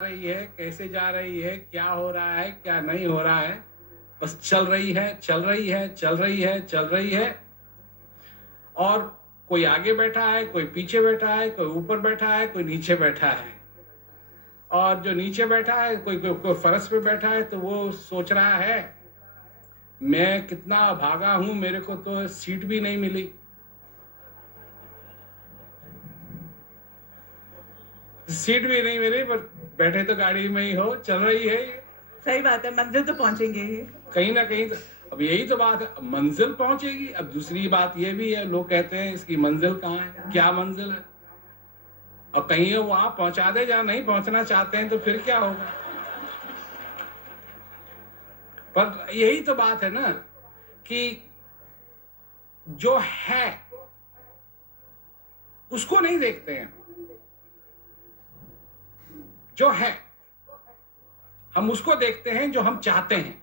रही है, कैसे जा रही है, क्या हो रहा है, क्या नहीं हो रहा है, बस चल रही है, चल रही है, चल रही है, चल रही है। और कोई आगे बैठा है, कोई पीछे बैठा है, कोई ऊपर बैठा है, कोई नीचे बैठा है। और जो नीचे बैठा है, कोई फर्श पे बैठा है, तो वो सोच रहा है मैं कितना भागा हूं, मेरे को तो सीट भी नहीं मिली। सीट भी नहीं मिली, पर बैठे तो गाड़ी में ही हो, चल रही है। सही बात है, मंजिल तो पहुंचेंगे ही। कहीं ना कहीं तो अब यही तो बात है, मंजिल पहुंचेगी। अब दूसरी बात ये भी है, लोग कहते हैं इसकी मंजिल कहाँ है, क्या मंजिल है। और कहीं वो वहां पहुंचा दे जहां नहीं पहुंचना चाहते हैं, तो फिर क्या होगा। पर यही तो बात है ना कि जो है उसको नहीं देखते हैं। जो है हम उसको देखते हैं जो हम चाहते हैं।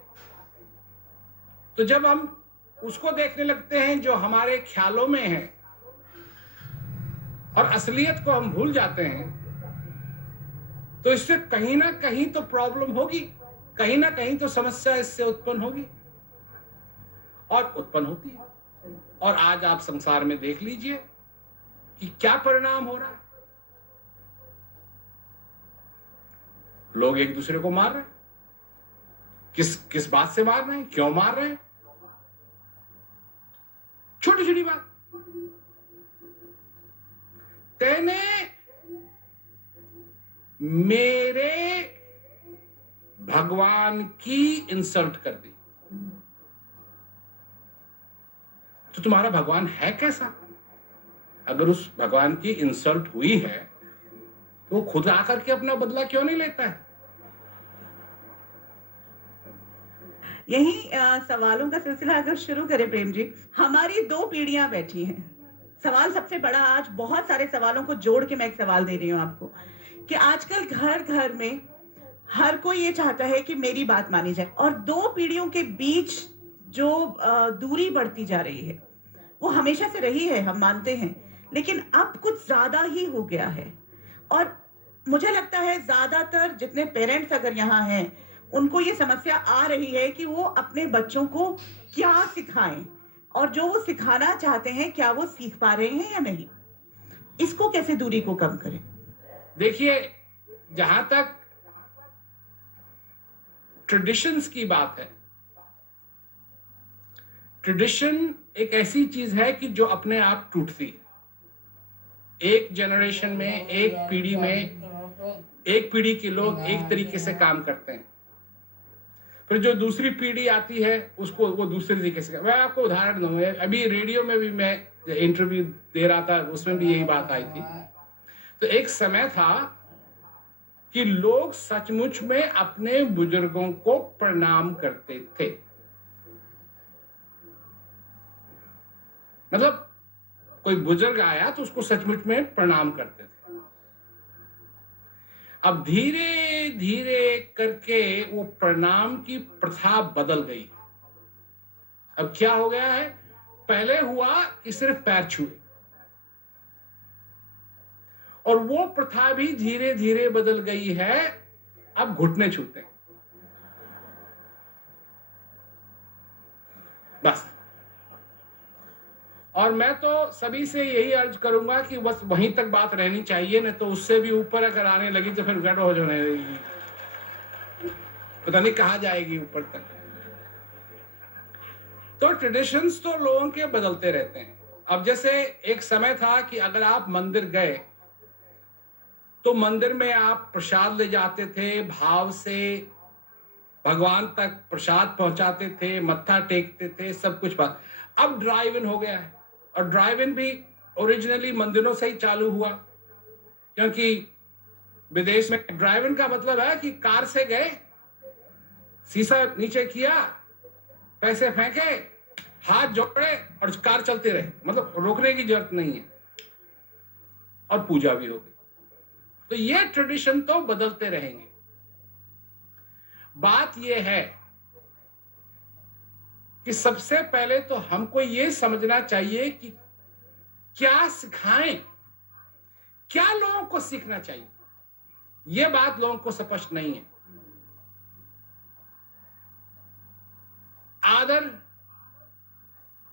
तो जब हम उसको देखने लगते हैं जो हमारे ख्यालों में है और असलियत को हम भूल जाते हैं, तो इससे कहीं ना कहीं तो प्रॉब्लम होगी, कहीं ना कहीं तो समस्या इससे उत्पन्न होगी और उत्पन्न होती है। और आज आप संसार में देख लीजिए कि क्या परिणाम हो रहा है। लोग एक दूसरे को मार रहे हैं। किस किस बात से मार रहे हैं, क्यों मार रहे हैं, छोटी छोटी बात। तेने मेरे भगवान की इंसल्ट कर दी, तो तुम्हारा भगवान है कैसा। अगर उस भगवान की इंसल्ट हुई है तो वो खुद आकर के अपना बदला क्यों नहीं लेता है। यही सवालों का सिलसिला अगर शुरू करें प्रेम जी, हमारी दो पीढ़ियां बैठी हैं। सवाल सबसे बड़ा, आज बहुत सारे सवालों को जोड़ के मैं एक सवाल दे रही हूँ आपको, कि आजकल घर घर में हर कोई ये चाहता है कि मेरी बात मानी जाए, और दो पीढ़ियों के बीच जो दूरी बढ़ती जा रही है वो हमेशा से रही है, हम मानते हैं, लेकिन अब कुछ ज्यादा ही हो गया है। और मुझे लगता है ज्यादातर जितने पेरेंट्स अगर यहाँ हैं, उनको ये समस्या आ रही है कि वो अपने बच्चों को क्या सिखाएं, और जो वो सिखाना चाहते हैं क्या वो सीख पा रहे हैं या नहीं। इसको कैसे दूरी को कम करें। देखिए, जहां तक ट्रेडिशंस की बात है, ट्रेडिशन एक ऐसी चीज है कि जो अपने आप टूटती है। एक जनरेशन में, एक पीढ़ी में, एक पीढ़ी के लोग एक तरीके से काम करते हैं, फिर जो दूसरी पीढ़ी आती है उसको वो दूसरे तरीके से। मैं आपको उदाहरण दूंगा, अभी रेडियो में भी मैं इंटरव्यू दे रहा था, उसमें भी यही बात आई थी। तो एक समय था कि लोग सचमुच में अपने बुजुर्गों को प्रणाम करते थे। मतलब कोई बुजुर्ग आया तो उसको सचमुच में प्रणाम करते थे। अब धीरे धीरे करके वो प्रणाम की प्रथा बदल गई। अब क्या हो गया है, पहले हुआ कि सिर्फ पैर छुए, और वो प्रथा भी धीरे धीरे बदल गई है, अब घुटने छूते हैं बस। और मैं तो सभी से यही अर्ज करूंगा कि बस वहीं तक बात रहनी चाहिए, नहीं तो उससे भी ऊपर अगर आने लगी तो फिर गड़बड़ हो जाने लगेगी, पता नहीं कहाँ जाएगी ऊपर तक। तो ट्रेडिशंस तो लोगों के बदलते रहते हैं। अब जैसे एक समय था कि अगर आप मंदिर गए तो मंदिर में आप प्रसाद ले जाते थे, भाव से भगवान तक प्रसाद पहुंचाते थे, मत्था टेकते थे, सब कुछ बात। अब ड्राइव इन हो गया है, और ड्राइव इन भी ओरिजिनली मंदिरों से ही चालू हुआ, क्योंकि विदेश में ड्राइव इन का मतलब है कि कार से गए, शीशा नीचे किया, पैसे फेंके, हाथ जोड़े और कार चलते रहे, मतलब रोकने की जरूरत नहीं है, और पूजा भी हो गई। तो ये ट्रेडिशन तो बदलते रहेंगे। बात यह है कि सबसे पहले तो हमको यह समझना चाहिए कि क्या सिखाएं, क्या लोगों को सीखना चाहिए। ये बात लोगों को स्पष्ट नहीं है। आदर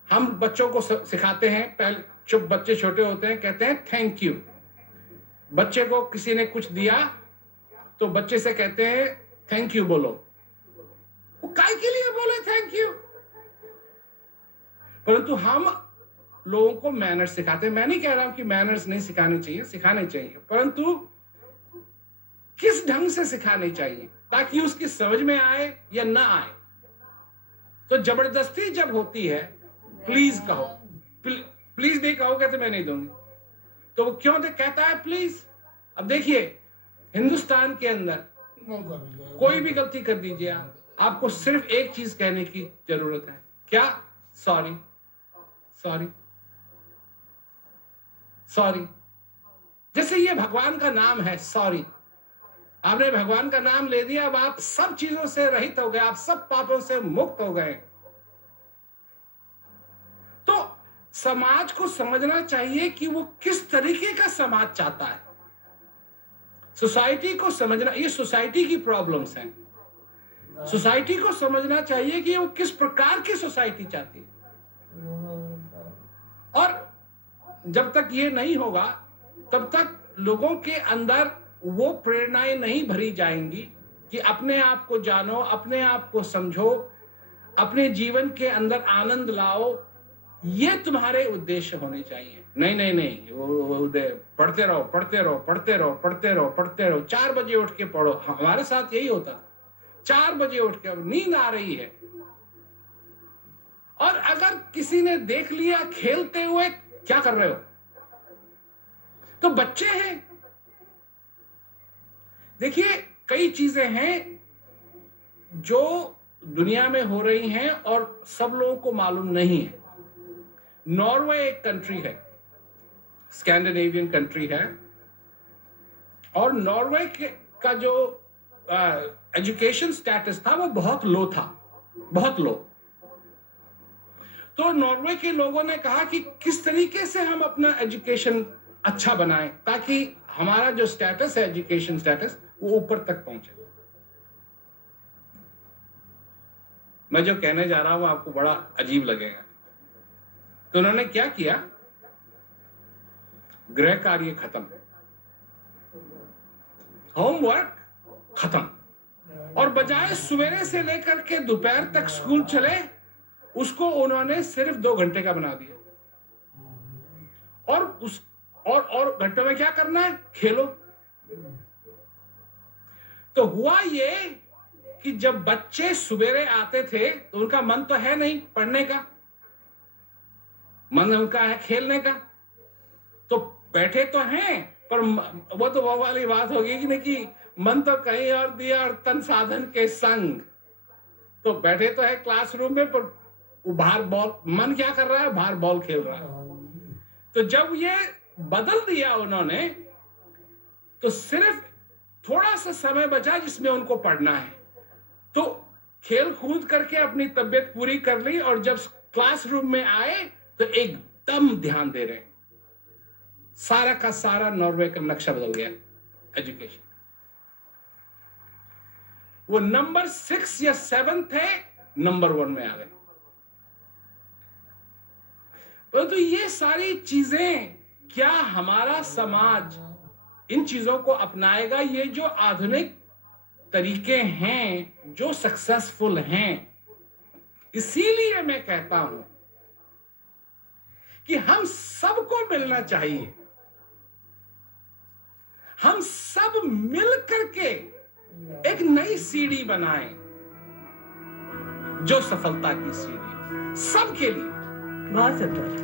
हम बच्चों को सिखाते हैं। पहले जब बच्चे छोटे होते हैं कहते हैं थैंक यू। बच्चे को किसी ने कुछ दिया तो बच्चे से कहते हैं थैंक यू बोलो। वो काय के लिए बोले थैंक यू? परंतु हम लोगों को मैनर्स सिखाते हैं। मैं नहीं कह रहा हूं कि मैनर्स नहीं सिखाने चाहिए, सिखाने चाहिए, परंतु किस ढंग से सिखाने चाहिए ताकि उसकी समझ में आए या ना आए। तो जबरदस्ती जब होती है, प्लीज कहो, प्लीज नहीं कहोगे तो मैं नहीं दूंगी, तो वो क्यों कहता है प्लीज? अब देखिए, हिंदुस्तान के अंदर कोई भी गलती कर दीजिए आपको सिर्फ एक चीज कहने की जरूरत है। क्या? Sorry, sorry, sorry. जैसे ये भगवान का नाम है सॉरी। आपने भगवान का नाम ले दिया, अब आप सब चीजों से रहित हो गए, आप सब पापों से मुक्त हो गए। तो समाज को समझना चाहिए कि वो किस तरीके का समाज चाहता है। सोसाइटी को समझना, ये सोसाइटी की प्रॉब्लम्स हैं। सोसाइटी को समझना चाहिए कि वो किस प्रकार की सोसाइटी चाहती है। और जब तक ये नहीं होगा तब तक लोगों के अंदर वो प्रेरणाएं नहीं भरी जाएंगी कि अपने आप को जानो, अपने आप को समझो, अपने जीवन के अंदर आनंद लाओ। ये तुम्हारे उद्देश्य होने चाहिए। नहीं नहीं नहीं, वो पढ़ते रहो, पढ़ते रहो, पढ़ते रहो, पढ़ते रहो, पढ़ते रहो। 4 बजे उठ के पढ़ो। हमारे साथ यही होता। 4 बजे उठ के, अब नींद आ रही है, और अगर किसी ने देख लिया खेलते हुए, क्या कर रहे हो? तो बच्चे हैं। देखिए, कई चीजें हैं जो दुनिया में हो रही हैं और सब लोगों को मालूम नहीं है। नॉर्वे एक कंट्री है, स्कैंडिनेवियन कंट्री है, और नॉर्वे का जो एजुकेशन स्टेटस था वो बहुत लो था, बहुत लो। तो नॉर्वे के लोगों ने कहा कि किस तरीके से हम अपना एजुकेशन अच्छा बनाएं ताकि हमारा जो स्टेटस है, एजुकेशन स्टेटस, वो ऊपर तक पहुंचे। मैं जो कहने जा रहा हूं आपको बड़ा अजीब लगेगा। तो उन्होंने क्या किया? गृह कार्य खत्म, होमवर्क खत्म, और बजाय सवेरे से लेकर के दोपहर तक स्कूल चले, उसको उन्होंने सिर्फ 2 घंटे का बना दिया। और घंटों में क्या करना है? खेलो। तो हुआ ये कि जब बच्चे सवेरे आते थे तो उनका मन तो है नहीं पढ़ने का, मन उनका है खेलने का। तो बैठे तो हैं, पर वो वाली बात होगी कि नहीं कि मन तो कहीं और दिया और तन साधन के संग। तो बैठे तो है क्लासरूम में, पर बाहर बॉल, मन क्या कर रहा है? बाहर बॉल खेल रहा है। तो जब ये बदल दिया उन्होंने, तो सिर्फ थोड़ा सा समय बचा जिसमें उनको पढ़ना है। तो खेल कूद करके अपनी तबीयत पूरी कर ली, और जब क्लासरूम में आए तो एकदम ध्यान दे रहे हैं। सारा का सारा नॉर्वे का नक्शा बदल गया एजुकेशन। वो नंबर 6 या 7 थे, नंबर 1 में आ गए। परंतु ये सारी चीजें, क्या हमारा समाज इन चीजों को अपनाएगा? ये जो आधुनिक तरीके हैं जो सक्सेसफुल हैं, इसीलिए मैं कहता हूं कि हम सबको मिलना चाहिए। हम सब मिल करके एक नई सीढ़ी बनाएं, जो सफलता की सीढ़ी सबके लिए। बहुत सुंदर।